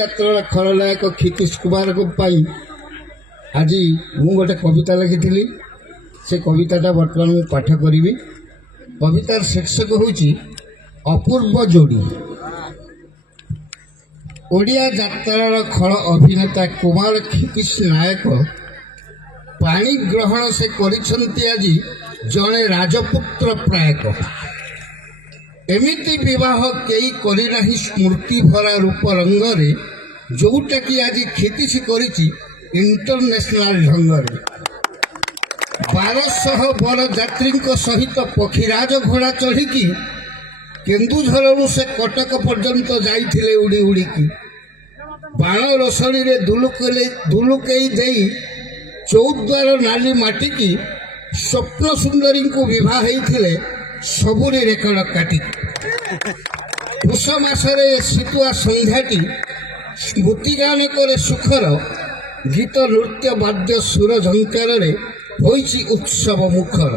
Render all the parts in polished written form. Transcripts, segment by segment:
ଯାତ୍ରାର ଖଳନାୟକ କ୍ଷିତୀଶ କୁମାରଙ୍କ ପାଇଁ ଆଜି ମୁଁ ଗୋଟେ କବିତା ଲେଖିଥିଲି। ସେ କବିତାଟା ବର୍ତ୍ତମାନ ମୁଁ ପାଠ କରିବି। କବିତାର ଶୀର୍ଷକ ହେଉଛି ଅପୂର୍ବ ଯୋଡ଼ି। ଓଡ଼ିଆ ଯାତ୍ରାର ଖଳ ଅଭିନେତା କୁମାର କ୍ଷିତୀଶ ନାୟକ ପାଣି ଗ୍ରହଣ ସେ କରିଛନ୍ତି ଆଜି ଜଣେ ରାଜପୁତ୍ର ପ୍ରାୟକ। ଏମିତି ବିବାହ କେହି କରିନାହିଁ ସ୍ମୃତି ଭରା ରୂପ ରଙ୍ଗରେ, ଯୋଉଟାକି ଆଜି କ୍ଷିତୀଶ କରିଛି ଇଣ୍ଟରନ୍ୟାସନାଲ ଢଙ୍ଗରେ। 1200 ବରଯାତ୍ରୀଙ୍କ ସହିତ ପକ୍ଷୀରାଜ ଘୋଡ଼ା ଚଢ଼ିକି କେନ୍ଦୁଝରରୁ ସେ କଟକ ପର୍ଯ୍ୟନ୍ତ ଯାଇଥିଲେ ଉଡ଼ି ଉଡ଼ିକି। ବାଣ ରୋଷଣୀରେ ଦୁଲୁକେଇ ଦେଇ ଚୌଦ୍ୱାର ନାଲି ମାଟିକି ସ୍ୱପ୍ନ ସୁନ୍ଦରୀଙ୍କୁ ବିବାହ ହେଇଥିଲେ ସବୁରି ରେକର୍ଡ କାଟିକି। ପୁଷ ମାସରେ ଶୀତୁଆ ସନ୍ଧ୍ୟାଟି ସ୍ମୃତିଗାନ କରେ ସୁଖର, ଗୀତ ନୃତ୍ୟ ବାଦ୍ୟ ସୁର ଝଙ୍କାରରେ ହୋଇଛି ଉତ୍ସବ ମୁଖର।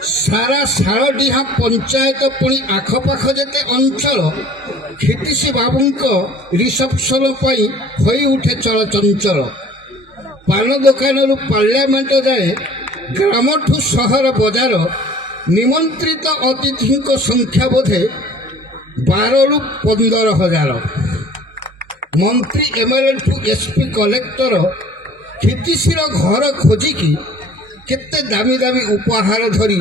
ସାରା ଶାଳଡିହା ପଞ୍ଚାୟତ ପୁଣି ଆଖପାଖ ଯେତେ ଅଞ୍ଚଳ କ୍ଷିତୀଶ ବାବୁଙ୍କ ରିସେପ୍ସନ ପାଇଁ ହୋଇ ଉଠେ ଚଳଚଞ୍ଚଳ। ପାନ ଦୋକାନରୁ ପାର୍ଲାମେଣ୍ଟ ଯାଏ, ଗ୍ରାମଠୁ ସହର ବଜାର, ନିମନ୍ତ୍ରିତ ଅତିଥିଙ୍କ ସଂଖ୍ୟା ବୋଧେ 12ରୁ 15,000। ମନ୍ତ୍ରୀ ଏମଏଲ୍ଏଠୁ ଏସ୍ପି କଲେକ୍ଟର କ୍ଷିତୀଶର ଘର ଖୋଜିକି କେତେ ଦାମୀ ଦାମୀ ଉପହାର ଧରି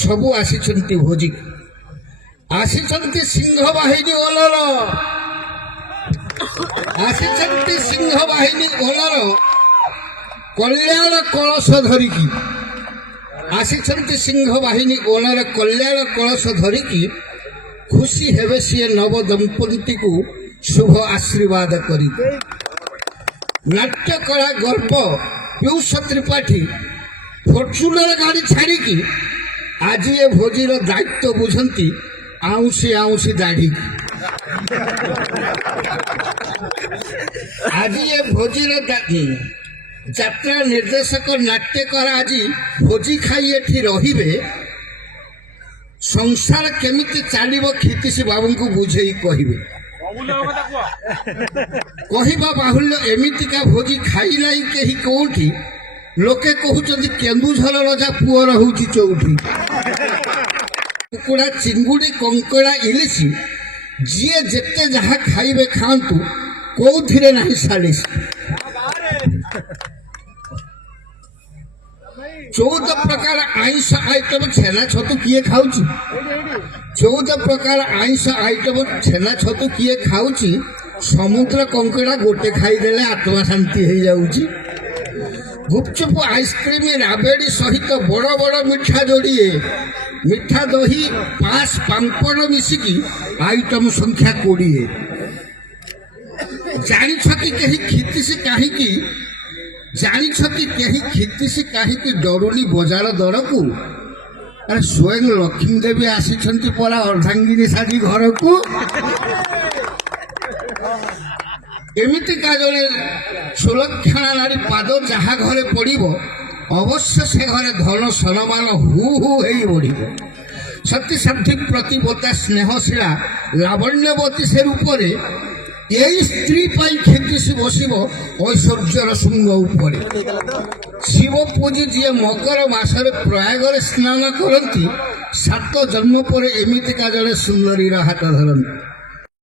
ସବୁ ଆସିଛନ୍ତି ଭୋଜିକି। ଆସିଛନ୍ତି ସିଂହ ବାହିନୀ ଓଲର, ଆସିଛନ୍ତି ସିଂହ ବାହିନୀ ଓଲର କଲ୍ୟାଣ କଳସ ଧରିକି। ଆସିଛନ୍ତି ସିଂହ ବାହିନୀ ଓଲର କଲ୍ୟାଣ କଳସ ଧରିକି। ଖୁସି ହେବେ ସିଏ ନବ ଦମ୍ପତିକୁ ଶୁଭ ଆଶୀର୍ବାଦ କରିକି। ନାଟ୍ୟକଳା ଗର୍ବ ପିୟୁଷ ତ୍ରିପାଠୀ ଫର୍ଚୁନର ଗାଡ଼ି ଛାଡ଼ିକି ଆଜି ଏ ଭୋଜିର ଦାୟିତ୍ୱ ବୁଝନ୍ତି ଆଉଁସି ଆଉଁସି ଦାଢ଼ିକି। ଆଜି ଏ ଭୋଜିର ଯାତ୍ରା ନିର୍ଦ୍ଦେଶକ ନାଟ୍ୟକାର ଆଜି ଭୋଜି ଖାଇ ଏଠି ରହିବେ। ସଂସାର କେମିତି ଚାଲିବ କ୍ଷିତୀଶ ବାବୁଙ୍କୁ ବୁଝେଇ କହିବେ। କହିବା ବାହୁଲ୍ୟ ଏମିତିକା ଭୋଜି ଖାଇ ନାହିଁ କେହି କୋଉଠି। ଲୋକେ କହୁଛନ୍ତି କେନ୍ଦୁଝର ରଜା ପୁଅ ରହୁଛି ଚଉଠି। କୁକୁଡ଼ା ଚିଙ୍ଗୁଡ଼ି କଙ୍କଡ଼ା ଇଲିଶି ଯିଏ ଯେତେ ଯାହା ଖାଇବେ ଖାଆନ୍ତୁ, କୋଉଥିରେ ନାହିଁ ସାଲିସ। 14 ପ୍ରକାର ଆଇଁଷ ଆଇଟମ ଛେନା ଛତୁ କିଏ ଖାଉଛି? 14 ପ୍ରକାର ଆଇଁଷ ଆଇଟମ ଛେନା ଛତୁ କିଏ ଖାଉଛି? ସମୁଦ୍ର କଙ୍କଡ଼ା ଗୋଟେ ଖାଇଦେଲେ ଆତ୍ମା ଶାନ୍ତି ହେଇଯାଉଛି। ଗୁପଚୁପ ଆଇସ୍କ୍ରିମ ରାବେଡ଼ି ସହିତ ବଡ଼ ବଡ଼ ମିଠା ଯୋଡ଼ିଏ, ମିଠା ଦହି ପାସ୍ ପାମ୍ପଡ଼ ମିଶିକି ଆଇଟମ ସଂଖ୍ୟା 20। ଜାଣିଛନ୍ତି କେହି କ୍ଷିତୀଶ କାହିଁକି? ଜାଣିଛନ୍ତି କେହି କ୍ଷିତୀଶ କାହିଁକି ଡରୁନି ବଜାର ଦରକୁ? ଆରେ ସ୍ୱୟଂ ଲକ୍ଷ୍ମୀ ଦେବୀ ଆସିଛନ୍ତି ପରା ଅର୍ଦ୍ଧାଙ୍ଗିନୀ ସାଜି ଘରକୁ। ଏମିତିକା ଜଣେ ସୁଲକ୍ଷଣା ନାରୀ ପାଦ ଯାହା ଘରେ ପଡ଼ିବ, ଅବଶ୍ୟ ସେ ଘରେ ଧନ ସମ୍ମାନ ହୁ ହୁ ହେଇ ବଢ଼ିବ। ସତୀ ସାଧ୍ୱୀ ପ୍ରତିପଦା ସ୍ନେହଶୀଳା ଲାବଣ୍ୟବତୀ ସେ ରୂପରେ, ଏଇ ସ୍ତ୍ରୀ ପାଇଁ କ୍ଷିତୀଶ ବସିବ ଐଶ୍ୱର୍ଯ୍ୟର ଶୃଙ୍ଗ ଉପରେ। ଶିବ ପୂଜି ଯିଏ ମକର ମାସରେ ପ୍ରୟାଗରେ ସ୍ନାନ କରନ୍ତି, 7 ଜନ୍ମ ପରେ ଏମିତିକା ଜଣେ ସୁନ୍ଦରୀର ହାତ ଧରନ୍ତି।